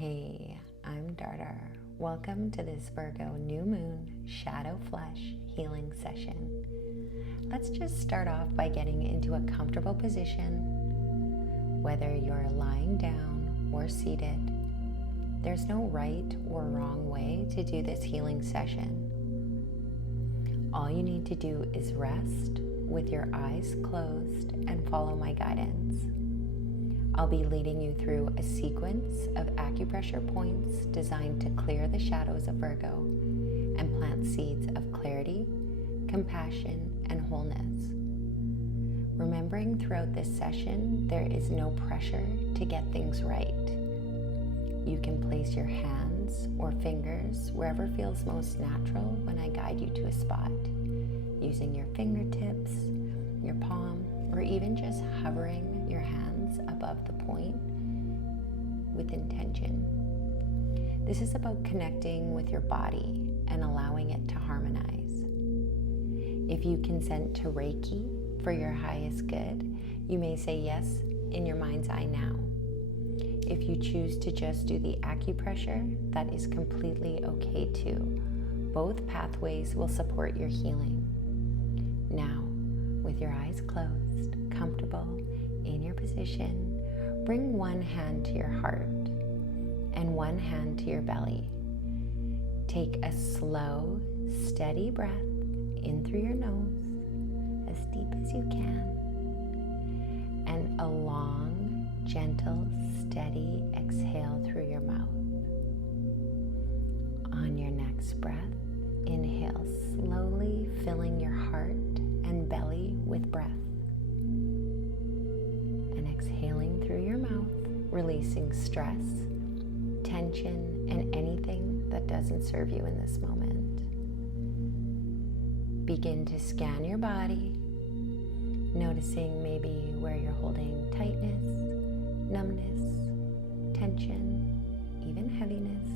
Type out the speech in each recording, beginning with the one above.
Hey, I'm Darter. Welcome to this Virgo new moon shadow flesh healing session. Let's just start off by getting into a comfortable position. Whether you're lying down or seated, there's no right or wrong way to do this healing session. All you need to do is rest with your eyes closed and follow my guidance. I'll be leading you through a sequence of acupressure points designed to clear the shadows of Virgo and plant seeds of clarity, compassion, and wholeness. Remembering throughout this session, there is no pressure to get things right. You can place your hands or fingers wherever feels most natural when I guide you to a spot, using your fingertips, your palm, or even just hovering your hands above the point with intention. This is about connecting with your body and allowing it to harmonize. If you consent to Reiki for your highest good, you may say yes in your mind's eye now. If you choose to just do the acupressure, that is completely okay too. Both pathways will support your healing. Now, with your eyes closed, comfortable in your position, bring one hand to your heart and one hand to your belly. Take a slow, steady breath in through your nose, as deep as you can, and a long, gentle, steady exhale through your mouth. On your next breath, inhale slowly, filling your heart and belly with breath. And exhaling through your mouth, releasing stress, tension, and anything that doesn't serve you in this moment. Begin to scan your body, noticing maybe where you're holding tightness, numbness, tension, even heaviness.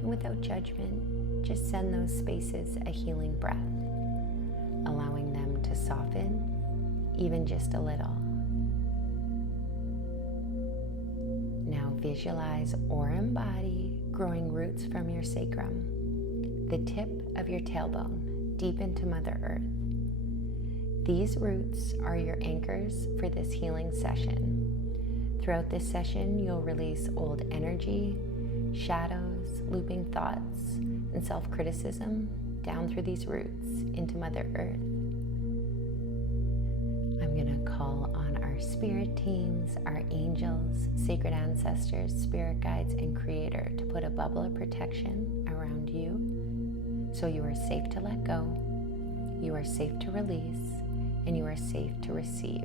And without judgment, just send those spaces a healing breath, allowing them to soften even just a little. Now visualize or embody growing roots from your sacrum, the tip of your tailbone, deep into Mother Earth. These roots are your anchors for this healing session. Throughout this session, you'll release old energy, shadows, looping thoughts, and self-criticism down through these roots into Mother Earth. I'm going to call on our spirit teams, our angels, sacred ancestors, spirit guides, and creator to put a bubble of protection around you so you are safe to let go, you are safe to release, and you are safe to receive.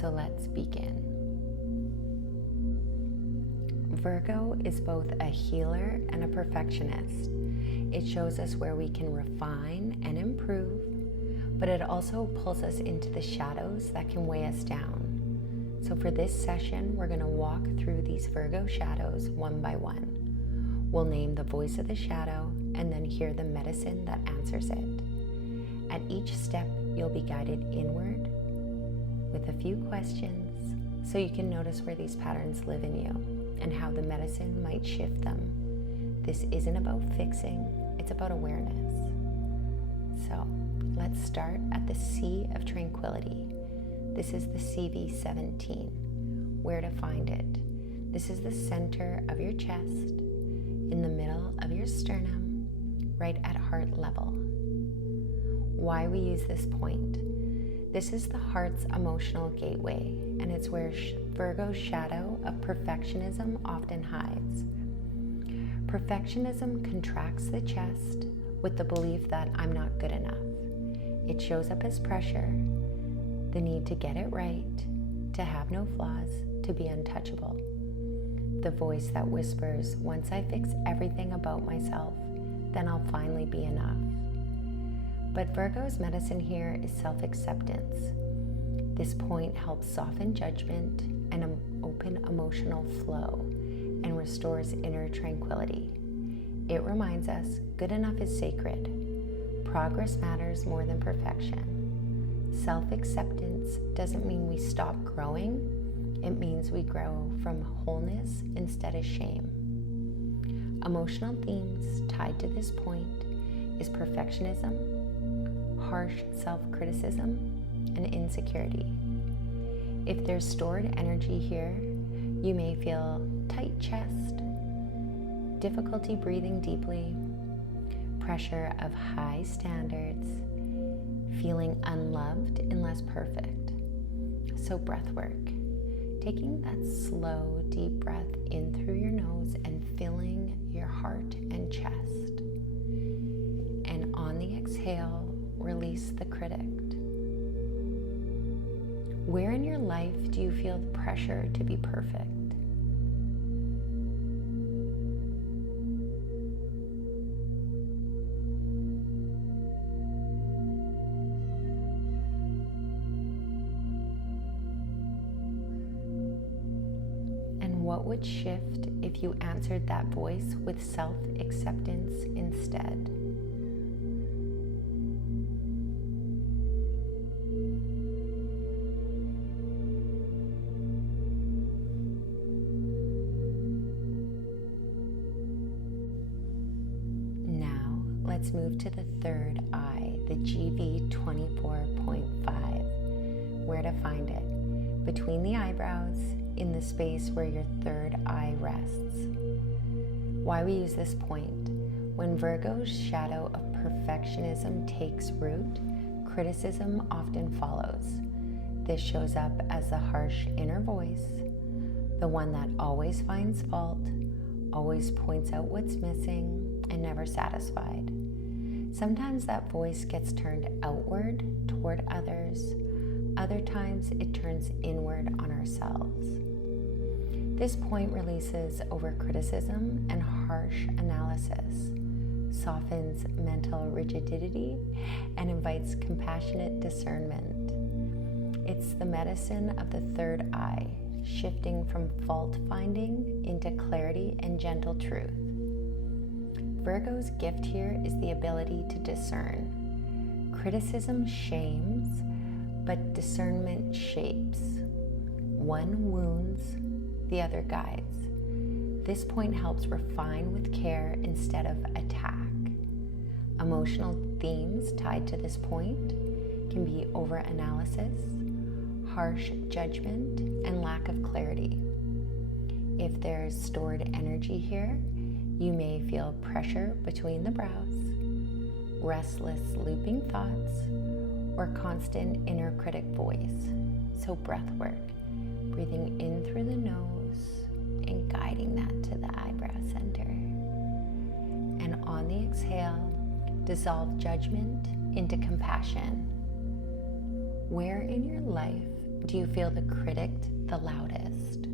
So let's begin. Virgo is both a healer and a perfectionist. It shows us where we can refine and improve, but it also pulls us into the shadows that can weigh us down. So for this session, we're going to walk through these Virgo shadows one by one. We'll name the voice of the shadow and then hear the medicine that answers it. At each step, you'll be guided inward with a few questions so you can notice where these patterns live in you and how the medicine might shift them. This isn't about fixing, it's about awareness. So let's start at the C of tranquility. This is the CV17. Where to find it? This is the center of your chest, in the middle of your sternum, right at heart level. Why we use this point? This is the heart's emotional gateway, and it's where Virgo's shadow of perfectionism often hides. Perfectionism contracts the chest with the belief that I'm not good enough. It shows up as pressure, the need to get it right, to have no flaws, to be untouchable. The voice that whispers, once I fix everything about myself, then I'll finally be enough. But Virgo's medicine here is self-acceptance. This point helps soften judgment and open emotional flow and restores inner tranquility. It reminds us good enough is sacred. Progress matters more than perfection. Self-acceptance doesn't mean we stop growing. It means we grow from wholeness instead of shame. Emotional themes tied to this point is perfectionism, harsh self-criticism, and insecurity. If there's stored energy here, you may feel tight chest, difficulty breathing deeply, pressure of high standards, feeling unloved unless perfect. So breathwork, taking that slow, deep breath in through your nose and filling your heart and chest. And on the exhale, release the critic. Where in your life do you feel the pressure to be perfect? What would shift if you answered that voice with self-acceptance instead? Now, let's move to the third eye, the GV 24.5. Where to find it? Between the eyebrows, in the space where your third eye rests. Why we use this point? When Virgo's shadow of perfectionism takes root, criticism often follows. This shows up as the harsh inner voice, the one that always finds fault, always points out what's missing, and never satisfied. Sometimes that voice gets turned outward toward others. Other times it turns inward on ourselves. This point releases over-criticism and harsh analysis, softens mental rigidity, and invites compassionate discernment. It's the medicine of the third eye, shifting from fault-finding into clarity and gentle truth. Virgo's gift here is the ability to discern. Criticism shames, but discernment shapes. One wounds, the other guides. This point helps refine with care instead of attack. Emotional themes tied to this point can be overanalysis, harsh judgment, and lack of clarity. If there's stored energy here, you may feel pressure between the brows, restless looping thoughts, or constant inner critic voice. So breath work, breathing in through the nose and guiding that to the eyebrow center. And on the exhale, dissolve judgment into compassion. Where in your life do you feel the critic the loudest?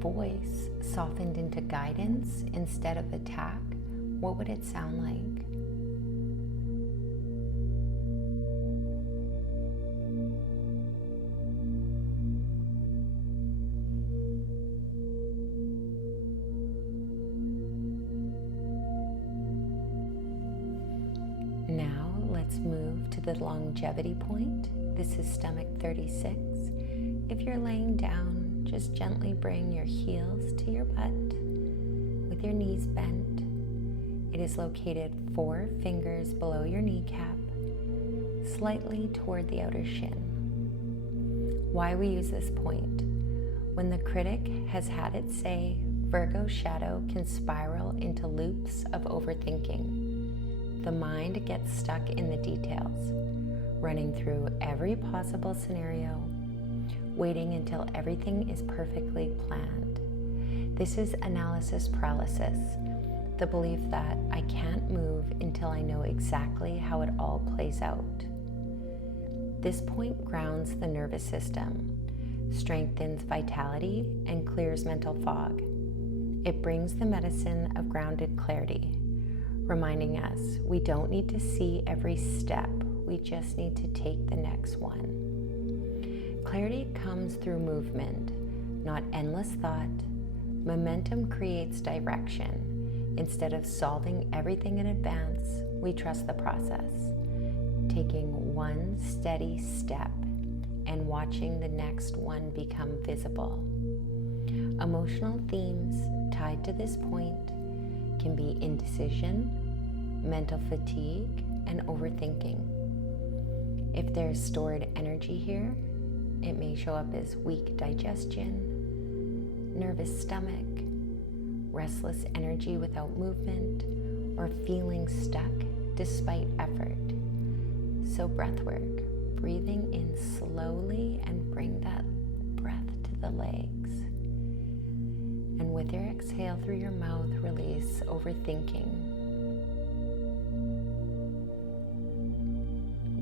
Voice softened into guidance instead of attack, what would it sound like? Now let's move to the longevity point. This is stomach 36. If you're laying down, just gently bring your heels to your butt with your knees bent. It is located 4 fingers below your kneecap, slightly toward the outer shin. Why we use this point? When the critic has had its say, Virgo shadow can spiral into loops of overthinking. The mind gets stuck in the details, running through every possible scenario, waiting until everything is perfectly planned. This is analysis paralysis, the belief that I can't move until I know exactly how it all plays out. This point grounds the nervous system, strengthens vitality, and clears mental fog. It brings the medicine of grounded clarity, reminding us we don't need to see every step, we just need to take the next one. Clarity comes through movement, not endless thought, Momentum creates direction. Instead of solving everything in advance, we trust the process, taking one steady step and watching the next one become visible. Emotional themes tied to this point can be indecision, mental fatigue, and overthinking. If there's stored energy here, it may show up as weak digestion, nervous stomach, restless energy without movement, or feeling stuck despite effort. So breathwork, breathing in slowly and bring that breath to the legs. And with your exhale through your mouth, release overthinking.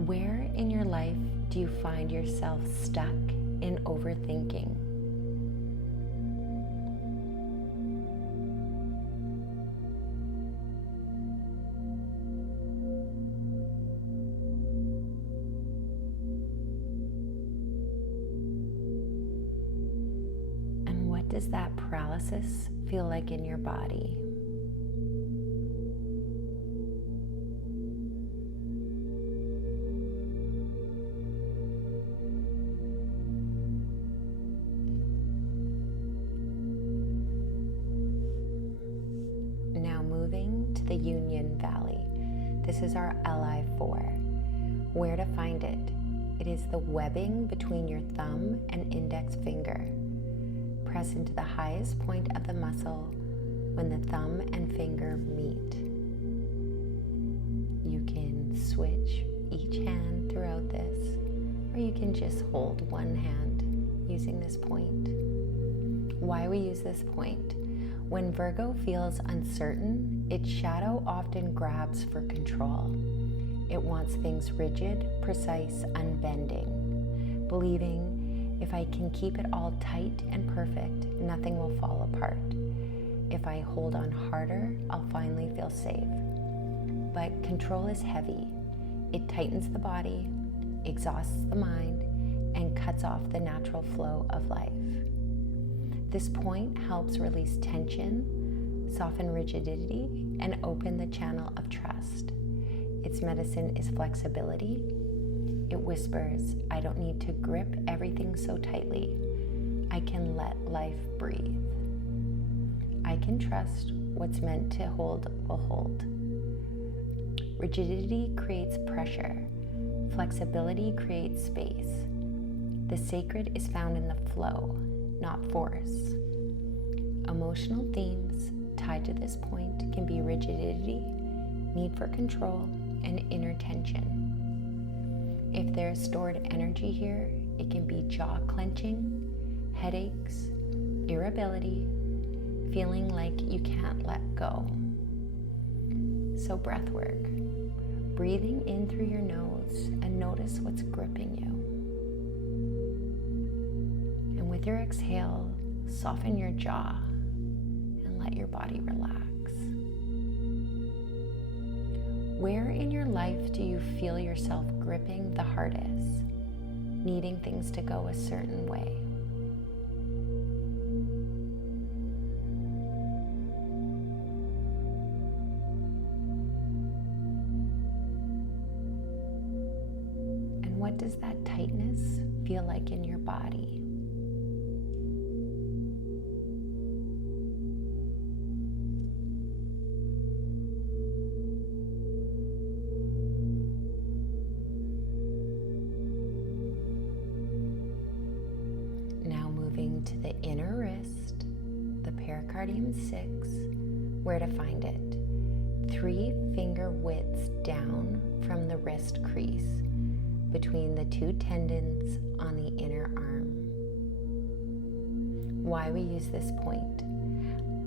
Where in your life do you find yourself stuck in overthinking? And what does that paralysis feel like in your body? Moving to the Union Valley. This is our LI4. Where to find it? It is the webbing between your thumb and index finger. Press into the highest point of the muscle when the thumb and finger meet. You can switch each hand throughout this, or you can just hold one hand using this point. Why we use this point? When Virgo feels uncertain, its shadow often grabs for control. It wants things rigid, precise, unbending, believing if I can keep it all tight and perfect, nothing will fall apart. If I hold on harder, I'll finally feel safe. But control is heavy. It tightens the body, exhausts the mind, and cuts off the natural flow of life. This point helps release tension, soften rigidity, and open the channel of trust. Its medicine is flexibility. It whispers, I don't need to grip everything so tightly. I can let life breathe. I can trust what's meant to hold will hold. Rigidity creates pressure. Flexibility creates space. The sacred is found in the flow, not force. Emotional themes tied to this point can be rigidity, need for control, and inner tension. If there's stored energy here, it can be jaw clenching, headaches, irritability, feeling like you can't let go. So breath work, breathing in through your nose and notice what's gripping you. And with your exhale, soften your jaw and let your body relax. Where in your life do you feel yourself gripping the hardest, needing things to go a certain way? And what does that tightness feel like in your body? To the inner wrist, the pericardium 6, where to find it. 3 finger widths down from the wrist crease, between the 2 tendons on the inner arm. Why we use this point?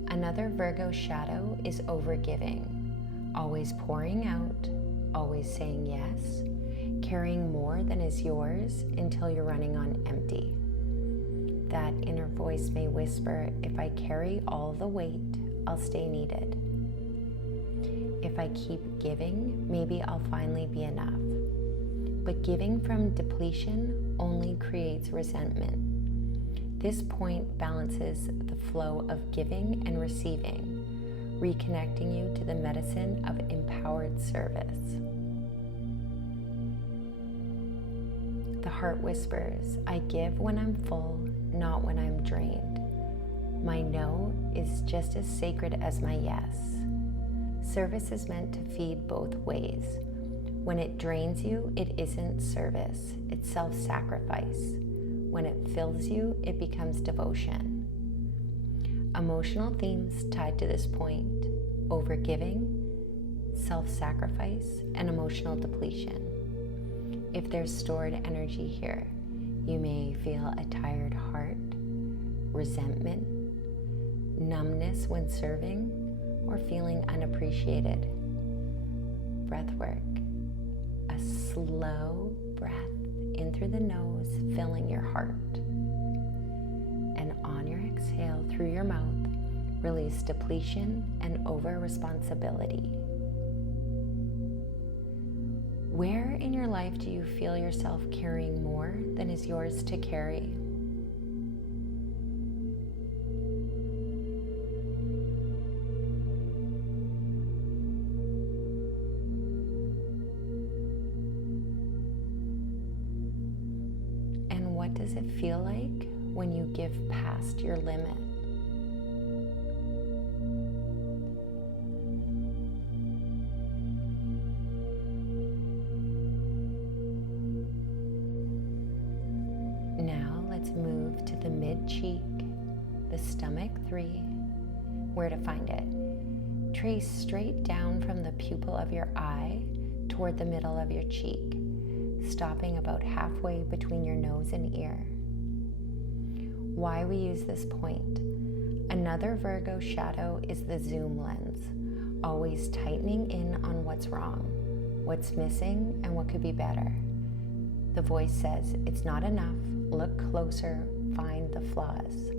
Another Virgo shadow is overgiving, always pouring out, always saying yes, carrying more than is yours until you're running on empty. That inner voice may whisper, if I carry all the weight, I'll stay needed. If I keep giving, maybe I'll finally be enough. But giving from depletion only creates resentment. This point balances the flow of giving and receiving, reconnecting you to the medicine of empowered service. The heart whispers, I give when I'm full, not when I'm drained. My no is just as sacred as my yes. Service is meant to feed both ways. When it drains you, it isn't service, it's self-sacrifice. When it fills you, it becomes devotion. Emotional themes tied to this point: overgiving, self-sacrifice, and emotional depletion. If there's stored energy here, you may feel a tired heart, resentment, numbness when serving, or feeling unappreciated. Breathwork, a slow breath in through the nose, filling your heart. And on your exhale through your mouth, release depletion and over-responsibility. Where in your life do you feel yourself carrying more than is yours to carry? And what does it feel like when you give past your limit? Now let's move to the mid-cheek, the stomach 3. Where to find it? Trace straight down from the pupil of your eye toward the middle of your cheek, stopping about halfway between your nose and ear. Why we use this point? Another Virgo shadow is the zoom lens, always tightening in on what's wrong, what's missing, and what could be better. The voice says, it's not enough, look closer, find the flaws.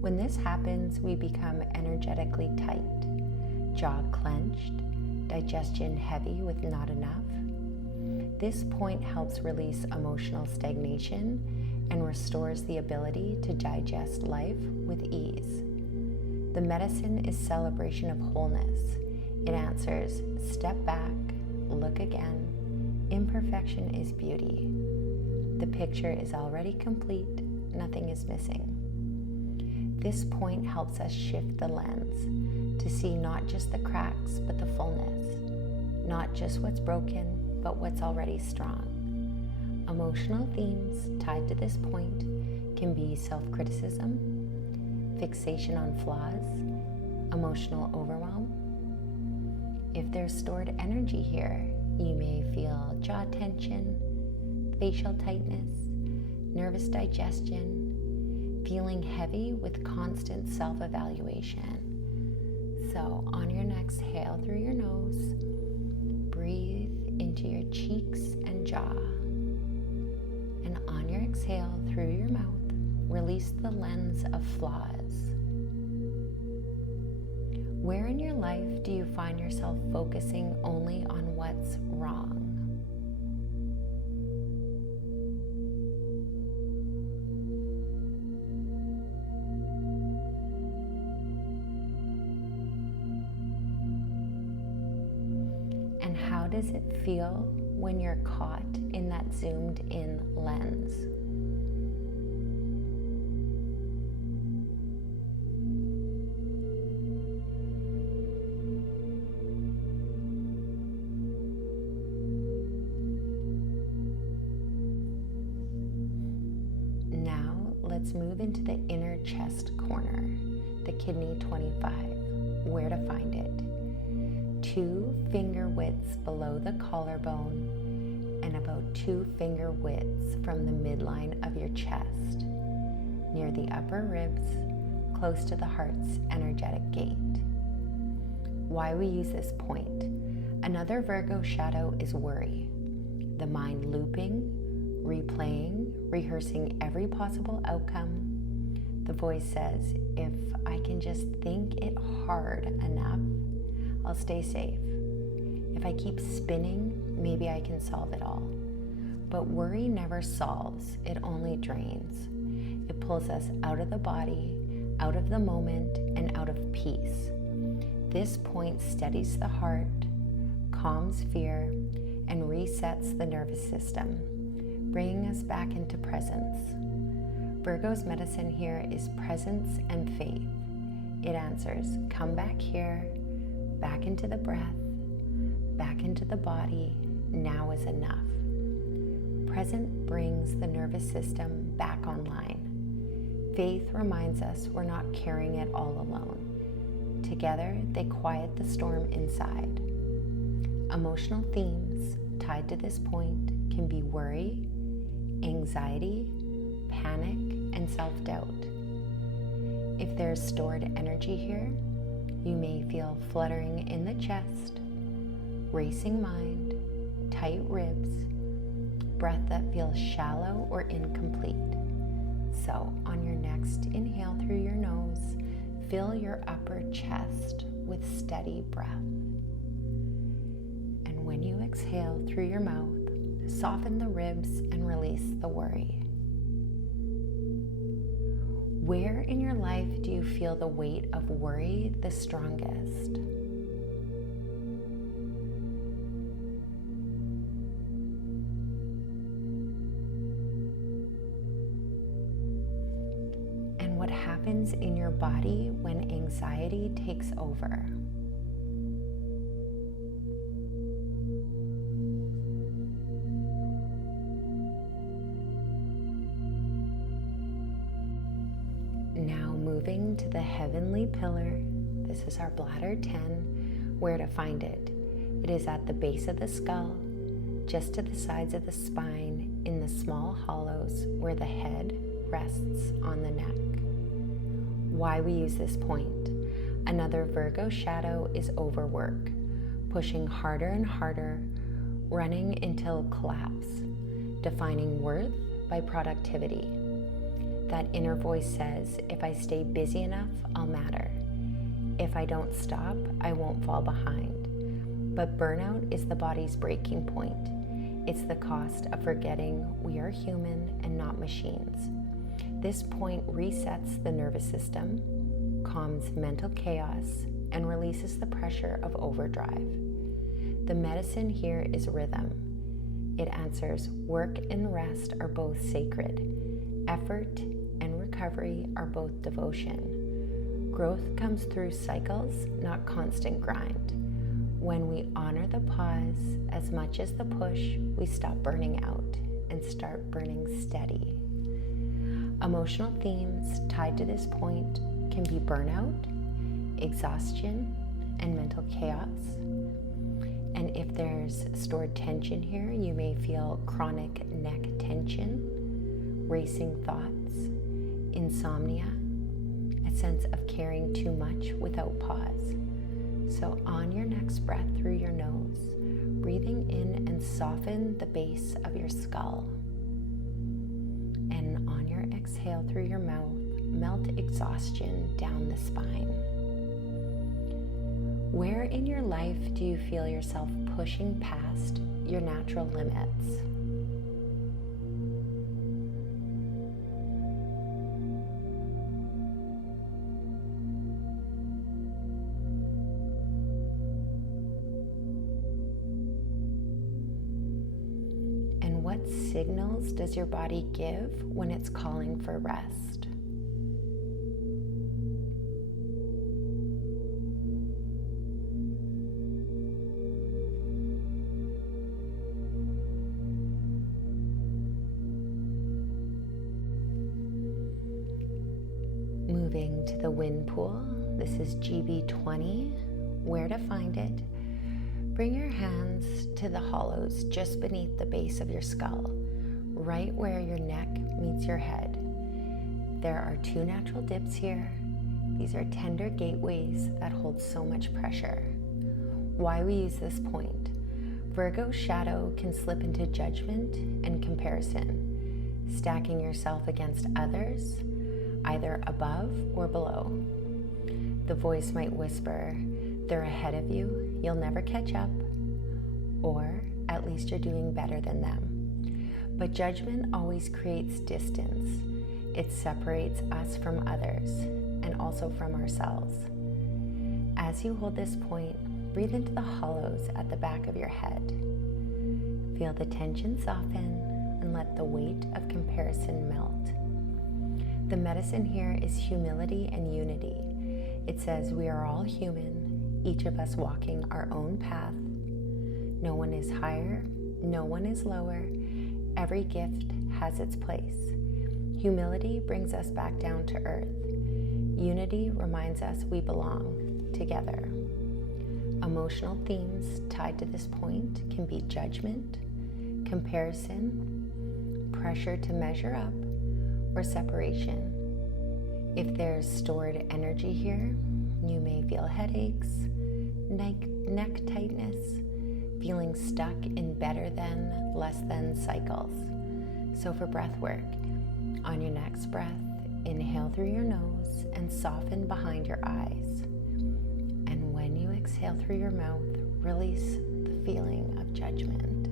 When this happens, we become energetically tight, jaw clenched, digestion heavy with not enough. This point helps release emotional stagnation and restores the ability to digest life with ease. The medicine is celebration of wholeness. It answers, step back, look again. Imperfection is beauty. The picture is already complete, nothing is missing. This point helps us shift the lens to see not just the cracks, but the fullness. Not just what's broken, but what's already strong. Emotional themes tied to this point can be self-criticism, fixation on flaws, emotional overwhelm. If there's stored energy here, you may feel jaw tension, facial tightness, nervous digestion, feeling heavy with constant self-evaluation. So on your next exhale through your nose, breathe into your cheeks and jaw. And on your exhale through your mouth, release the lens of flaws. Where in your life do you find yourself focusing only on what's wrong? And how does it feel when you're caught in that zoomed in lens? Now let's move into the inner chest corner, the kidney 25. Where to find it? 2 finger widths below the collarbone and about 2 finger widths from the midline of your chest, near the upper ribs, close to the heart's energetic gate. Why we use this point? Another Virgo shadow is worry. The mind looping, replaying, rehearsing every possible outcome. The voice says, if I can just think it hard enough, I'll stay safe. If I keep spinning, maybe I can solve it all. But worry never solves, it only drains. It pulls us out of the body, out of the moment, and out of peace. This point steadies the heart, calms fear, and resets the nervous system, bringing us back into presence. Virgo's medicine here is presence and faith. It answers, come back here, back into the breath, back into the body, now is enough. Present brings the nervous system back online. Faith reminds us we're not carrying it all alone. Together, they quiet the storm inside. Emotional themes tied to this point can be worry, anxiety, panic, and self-doubt. If there's stored energy here, you may feel fluttering in the chest, racing mind, tight ribs, breath that feels shallow or incomplete. So on your next inhale through your nose, fill your upper chest with steady breath. And when you exhale through your mouth, soften the ribs and release the worry. Where in your life do you feel the weight of worry the strongest? And what happens in your body when anxiety takes over? Now moving to the heavenly pillar, this is our bladder 10, where to find it. It is at the base of the skull, just to the sides of the spine, in the small hollows where the head rests on the neck. Why we use this point? Another Virgo shadow is overwork, pushing harder and harder, running until collapse, defining worth by productivity. That inner voice says, if I stay busy enough, I'll matter. If I don't stop, I won't fall behind. But burnout is the body's breaking point. It's the cost of forgetting we are human and not machines. This point resets the nervous system, calms mental chaos, and releases the pressure of overdrive. The medicine here is rhythm. It answers, work and rest are both sacred. Effort and recovery are both devotion. Growth comes through cycles, not constant grind. When we honor the pause as much as the push, we stop burning out and start burning steady. Emotional themes tied to this point can be burnout, exhaustion, and mental chaos. And if there's stored tension here, you may feel chronic neck tension, racing thoughts, insomnia, a sense of carrying too much without pause. So on your next breath through your nose, breathing in and soften the base of your skull. And on your exhale through your mouth, melt exhaustion down the spine. Where in your life do you feel yourself pushing past your natural limits? What signals does your body give when it's calling for rest? Moving to the wind pool, this is GB20. Where to find it? Bring your hands to the hollows just beneath the base of your skull, right where your neck meets your head. There are 2 natural dips here. These are tender gateways that hold so much pressure. Why we use this point? Virgo shadow can slip into judgment and comparison, stacking yourself against others, either above or below. The voice might whisper, they're ahead of you, you'll never catch up, or at least you're doing better than them. But judgment always creates distance. It separates us from others and also from ourselves. As you hold this point, breathe into the hollows at the back of your head. Feel the tension soften and let the weight of comparison melt. The medicine here is humility and unity. It says we are all human, each of us walking our own path. No one is higher, no one is lower. Every gift has its place. Humility brings us back down to earth. Unity reminds us we belong together. Emotional themes tied to this point can be judgment, comparison, pressure to measure up, or separation. If there's stored energy here, you may feel headaches, neck tightness, feeling stuck in better than, less than cycles. So for breath work, on your next breath, inhale through your nose and soften behind your eyes. And when you exhale through your mouth, release the feeling of judgment.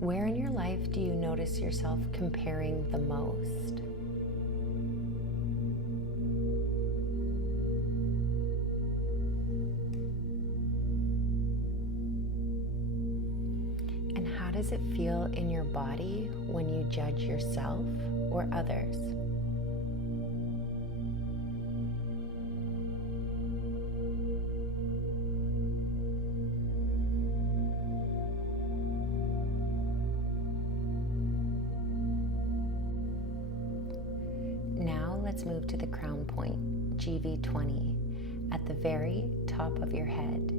Where in your life do you notice yourself comparing the most? And how does it feel in your body when you judge yourself or others? Let's move to the crown point, GV20, at the very top of your head,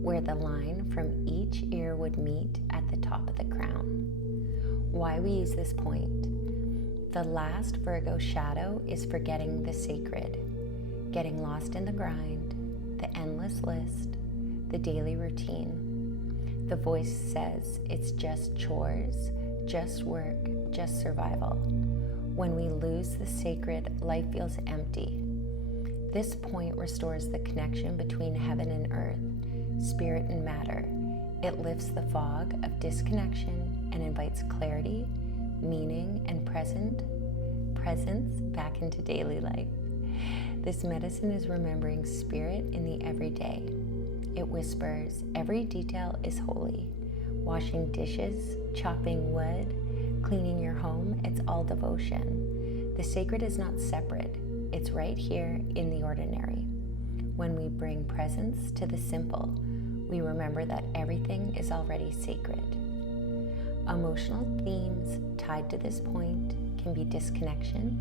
where the line from each ear would meet at the top of the crown. Why we use this point? The last Virgo shadow is forgetting the sacred, getting lost in the grind, the endless list, the daily routine. The voice says it's just chores, just work, just survival. When we lose the sacred, life feels empty. This point restores the connection between heaven and earth, spirit and matter. It lifts the fog of disconnection and invites clarity, meaning, and presence back into daily life. This medicine is remembering spirit in the everyday. It whispers, every detail is holy. Washing dishes, chopping wood, cleaning your home, it's all devotion. The sacred is not separate. It's right here in the ordinary. When we bring presence to the simple, we remember that everything is already sacred. Emotional themes tied to this point can be disconnection,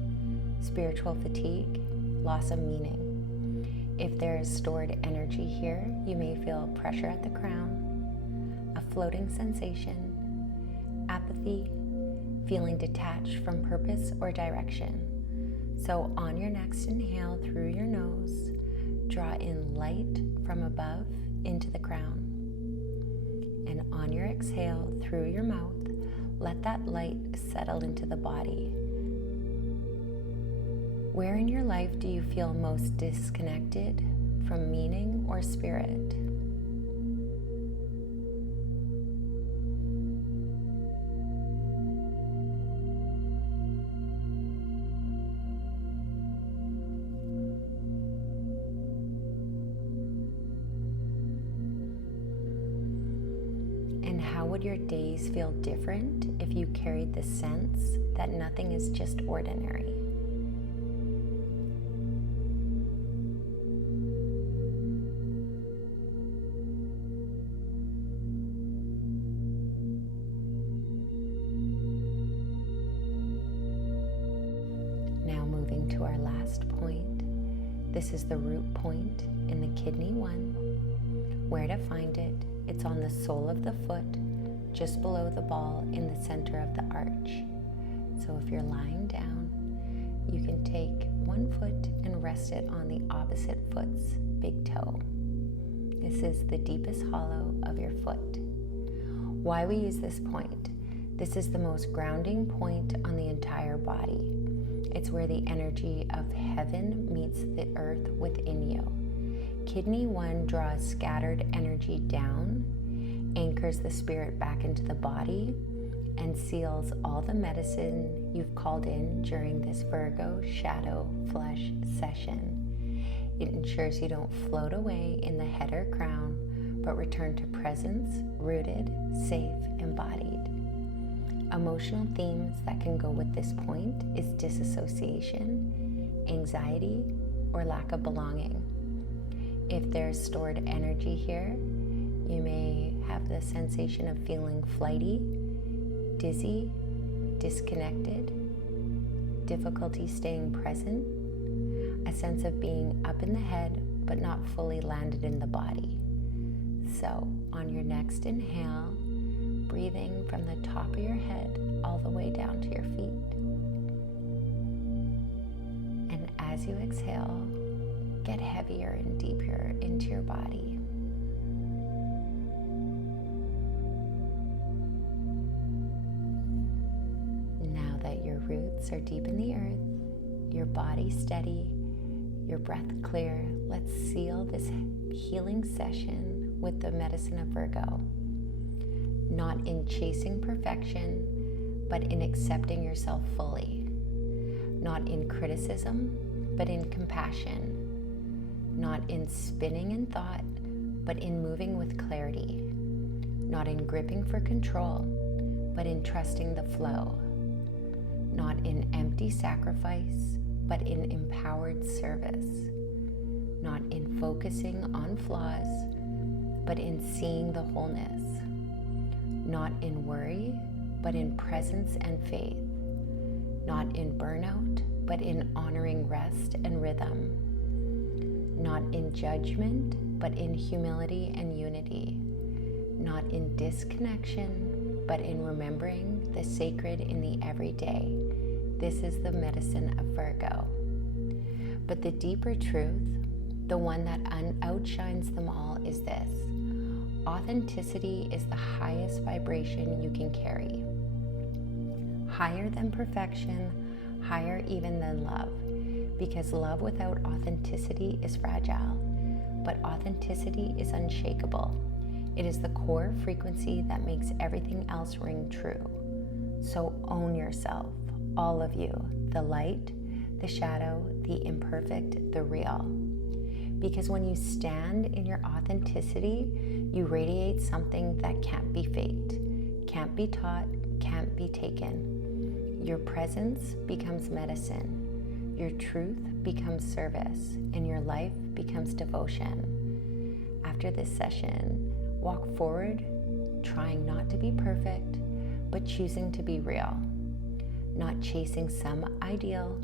spiritual fatigue, loss of meaning. If there is stored energy here, you may feel pressure at the crown, a floating sensation, apathy, feeling detached from purpose or direction. So on your next inhale through your nose, draw in light from above into the crown. And on your exhale through your mouth, let that light settle into the body. Where in your life do you feel most disconnected from meaning or spirit? How would your days feel different if you carried the sense that nothing is just ordinary? Now moving to our last point. This is the root point in the kidney 1. Where to find it? It's on the sole of the foot, just below the ball in the center of the arch. So if you're lying down, you can take one foot and rest it on the opposite foot's big toe. This is the deepest hollow of your foot. Why we use this point? This is the most grounding point on the entire body. It's where the energy of heaven meets the earth within you. Kidney 1 draws scattered energy down, anchors the spirit back into the body, and seals all the medicine you've called in during this Virgo Shadow Flesh session. It ensures you don't float away in the head or crown, but return to presence, rooted, safe, embodied. Emotional themes that can go with this point is disassociation, anxiety, or lack of belonging. If there's stored energy here, you may have the sensation of feeling flighty, dizzy, disconnected, difficulty staying present, a sense of being up in the head but not fully landed in the body. So, on your next inhale, breathing from the top of your head all the way down to your feet. And as you exhale, get heavier and deeper into your body. Now that your roots are deep in the earth, your body steady, your breath clear, let's seal this healing session with the medicine of Virgo. Not in chasing perfection, but in accepting yourself fully. Not in criticism, but in compassion. Not in spinning in thought, but in moving with clarity. Not in gripping for control, but in trusting the flow. Not in empty sacrifice, but in empowered service. Not in focusing on flaws, but in seeing the wholeness. Not in worry, but in presence and faith. Not in burnout, but in honoring rest and rhythm. Not in judgment, but in humility and unity. Not in disconnection, but in remembering the sacred in the everyday. This is the medicine of Virgo. But the deeper truth, the one that outshines them all, is this. Authenticity is the highest vibration you can carry. Higher than perfection, higher even than love. Because love without authenticity is fragile, but authenticity is unshakable. It is the core frequency that makes everything else ring true. So own yourself, all of you, the light, the shadow, the imperfect, the real. Because when you stand in your authenticity, you radiate something that can't be faked, can't be taught, can't be taken. Your presence becomes medicine. Your truth becomes service, and your life becomes devotion. After this session, walk forward, trying not to be perfect, but choosing to be real. Not chasing some ideal,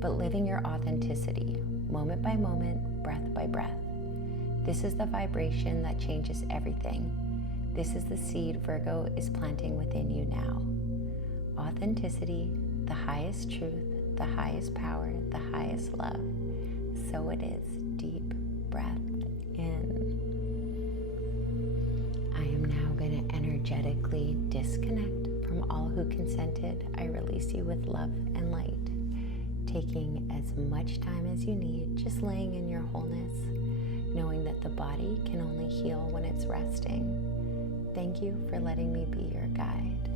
but living your authenticity, moment by moment, breath by breath. This is the vibration that changes everything. This is the seed Virgo is planting within you now. Authenticity, the highest truth, the highest power, the highest love. So it is. Deep breath in. I am now going to energetically disconnect from all who consented. I release you with love and light. Taking as much time as you need, just laying in your wholeness, knowing that the body can only heal when it's resting. Thank you for letting me be your guide.